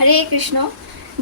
হরে কৃষ্ণ।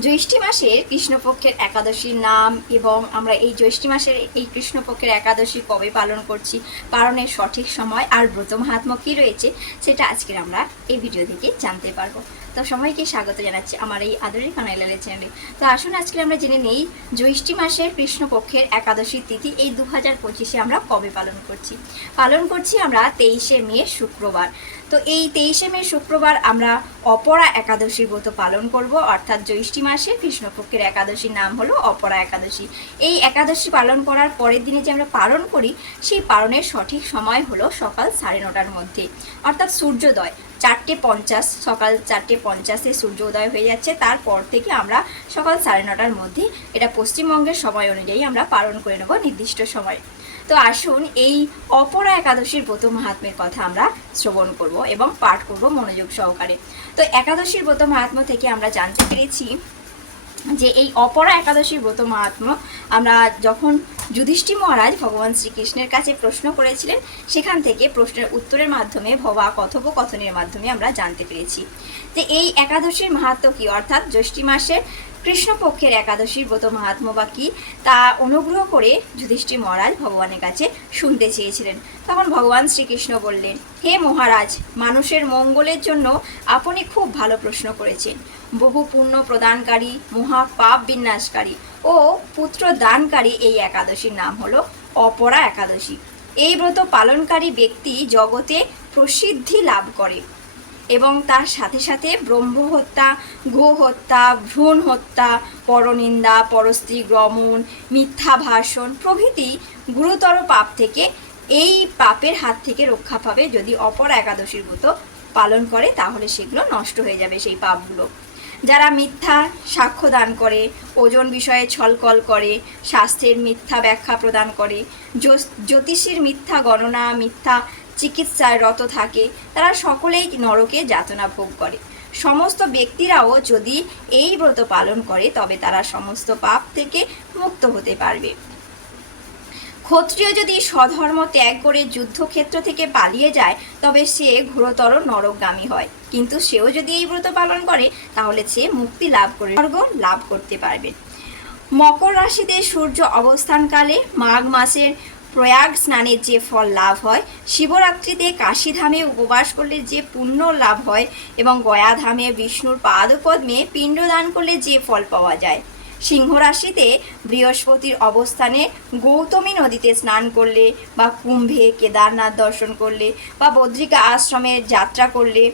জ্যৈষ্ঠী মাসের কৃষ্ণপক্ষের একাদশীর নাম এবং আমরা এই জ্যৈষ্ঠী মাসের এই কৃষ্ণপক্ষের একাদশী কবে পালন করছি, পালনের সঠিক সময় আর ব্রত মাহাত্ম কী রয়েছে, সেটা আজকের আমরা এই ভিডিও থেকে জানতে পারব। তো সবাইকে স্বাগত জানাচ্ছি আমার এই আদরের কানাইলালের চ্যানেলে তো আসুন আজকে আমরা জেনে নেই জ্যৈষ্ঠী মাসের কৃষ্ণপক্ষের একাদশী তিথি এই দু হাজার পঁচিশে আমরা কবে পালন করছি। পালন করছি আমরা তেইশে মে শুক্রবার। তো এই তেইশে মে শুক্রবার আমরা অপরা একাদশীর ব্রত পালন করব, অর্থাৎ জ্যৈষ্ঠী মাসে কৃষ্ণপক্ষের একাদশীর নাম হলো অপরা একাদশী। এই একাদশী পালন করার পরের দিনে যে আমরা পালন করি, সেই পালনের সঠিক সময় হলো সকাল সাড়ে নটার মধ্যে। অর্থাৎ সূর্যোদয়। চারটে পঞ্চাশ, সকাল চারটে পঞ্চাশে সূর্য উদয় হয়ে যাচ্ছে। তারপর থেকে আমরা সকাল সাড়ে নটার মধ্যে এটা পশ্চিমবঙ্গের সময় অনুযায়ী আমরা পালন করে নেব নির্দিষ্ট সময়। তো আসুন এই অপরা একাদশীর ব্রত মাহাত্মের কথা আমরা শ্রবণ করব এবং পাঠ করব মনোযোগ সহকারে। তো একাদশীর ব্রত মাহাত্ম্য থেকে আমরা জানতে পেরেছি যে এই অপরা একাদশীর ব্রত মাহাত্ম আমরা যখন যুধিষ্ঠির মহারাজ ভগবান শ্রীকৃষ্ণের কাছে প্রশ্ন করেছিলেন। সেখান থেকে প্রশ্নের উত্তরের মাধ্যমে ভবা কথোপকথনের মাধ্যমে আমরা জানতে পেরেছি যে এই একাদশীর মাহাত্ম কি? অর্থাৎ জ্যৈষ্ঠী মাসের কৃষ্ণপক্ষের একাদশীর ব্রত মাহাত্ম বা কি, তা অনুগ্রহ করে যুধিষ্ঠির মহারাজ ভগবানের কাছে শুনতে চেয়েছিলেন। তখন ভগবান শ্রীকৃষ্ণ বললেন, হে মহারাজ, মানুষের মঙ্গলের জন্য আপনি খুব ভালো প্রশ্ন করেছেন। বহু পুণ্য প্রদানকারী মহা পাপ বিন্যাসকারী ও পুত্র দানকারী এই একাদশীর নাম হলো অপরা একাদশী। এই ব্রত পালনকারী ব্যক্তি জগতে প্রসিদ্ধি লাভ করে। এবং তার সাথে সাথে ব্রহ্ম হত্যা গো হত্যা ভ্রূণ হত্যা পরনিন্দা, পরস্ত্রী গ্রমণ মিথ্যা ভাষণ প্রভৃতি গুরুতর পাপ থেকে এই পাপের হাত থেকে রক্ষা পাবে যদি অপর একাদশীর ব্রত পালন করে, তাহলে সেগুলো নষ্ট হয়ে যাবে সেই পাপগুলো। যারা মিথ্যা সাক্ষ্য দান করে, ওজন বিষয়ে ছলকল করে স্বাস্থ্যের মিথ্যা ব্যাখ্যা প্রদান করে জ্যোতিষীর মিথ্যা গণনা, মিথ্যা চিকিৎসায় রত থাকে, তারা সকলেই নরকে যাতনা ভোগ করে। সমস্ত ব্যক্তিরাও যদি এই ব্রত পালন করে, তবে তারা সমস্ত পাপ থেকে মুক্ত হতে পারবে। ক্ষত্রিয় যদি স্বধর্ম ত্যাগ করে যুদ্ধক্ষেত্র থেকে পালিয়ে যায়, তবে সে ঘোরতর নরকগামী হয়। কিন্তু সেও যদি এই ব্রত পালন করে, তাহলে সে মুক্তি লাভ করে, স্বর্গ লাভ করতে পারবে। মকর রাশিতে সূর্য অবস্থানকালে মাঘ মাসের প্রয়াগ স্নানের যে ফল লাভ হয়, শিবরাত্রিতে কাশীধামে উপবাস করলে যে পুণ্য লাভ হয় এবং গয়াধামে বিষ্ণুর পাদপদ্মে পিণ্ডদান করলে যে ফল পাওয়া যায়। সিংহ রাশিতে বৃহস্পতির অবস্থানে গৌতমী নদীতে স্নান করলে বা কুম্ভে কেদারনাথ দর্শন করলে বা বদ্রিকা আশ্রমে যাত্রা করলে,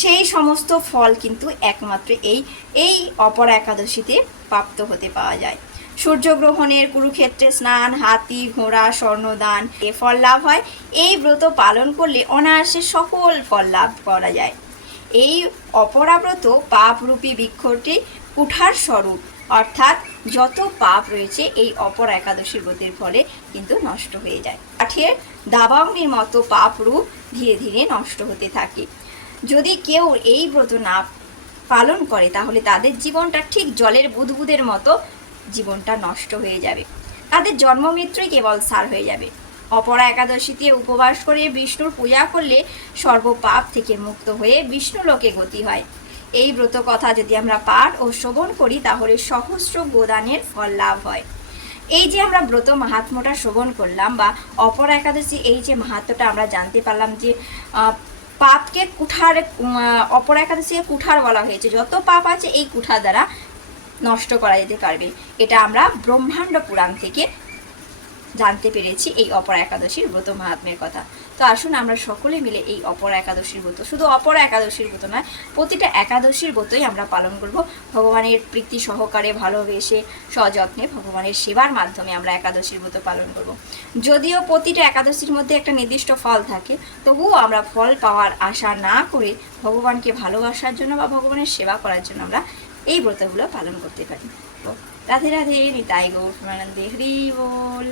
সেই সমস্ত ফল কিন্তু একমাত্র এই এই অপরা একাদশীতে প্রাপ্ত হতে পাওয়া যায়। সূর্যগ্রহণের কুরুক্ষেত্রে স্নান, হাতি, ঘোড়া, স্বর্ণদান, এ ফল লাভ হয়। এই ব্রত পালন করলে অনায়াসে সকল ফল লাভ করা যায়। এই অপরাব্রত পাপরূপী বৃক্ষটি কুঠার স্বরূপ। অর্থাৎ যত পাপ রয়েছে, এই অপর একাদশীর ব্রতের ফলে কিন্তু নষ্ট হয়ে যায়। কাঠের দাবাগ্নির মতো পাপ রূপ ধীরে ধীরে নষ্ট হতে থাকে। যদি কেউ এই ব্রত না পালন করে, তাহলে তাদের জীবনটা ঠিক জলের বুদবুদের মতো জীবনটা নষ্ট হয়ে যাবে। তাদের জন্ম মৃত্যুই কেবল সার হয়ে যাবে। অপরা একাদশীতে উপবাস করে বিষ্ণুর পূজা করলে সর্বপাপ থেকে মুক্ত হয়ে বিষ্ণু লোকে গতি হয়। এই ব্রত কথা যদি আমরা পাঠ ও শ্রবণ করি, তাহলে সহস্র গোদানের ফল লাভ হয়। এই যে আমরা ব্রত মাহাত্ম্যটা শ্রবণ করলাম বা অপর একাদশী এই যে মাহাত্ম্যটা আমরা জানতে পারলাম যে পাপকে কুঠার অপর একাদশীকে কুঠার বলা হয়েছে। যত পাপ আছে এই কুঠার দ্বারা নষ্ট করা যেতে পারবে। এটা আমরা ব্রহ্মাণ্ড পুরাণ থেকে জানতে পেরেছি এই অপর একাদশীর ব্রত মাহাত্মের কথা। তো আসুন আমরা সকলে মিলে এই অপর একাদশীর ব্রত, শুধু অপর একাদশীর ব্রত নয়, প্রতিটা একাদশীর ব্রতই আমরা পালন করব। ভগবানের প্রীতি সহকারে, ভালোবেসে, সযত্নে ভগবানের সেবার মাধ্যমে আমরা একাদশীর ব্রত পালন করব। যদিও প্রতিটা একাদশীর মধ্যে একটা নির্দিষ্ট ফল থাকে, তবুও আমরা ফল পাওয়ার আশা না করে ভগবানকে ভালোবাসার জন্য বা ভগবানের সেবা করার জন্য আমরা এই ব্রতগুলো পালন করতে পারি। তো রাধে রাধে নিতাই গৌর হরি বল।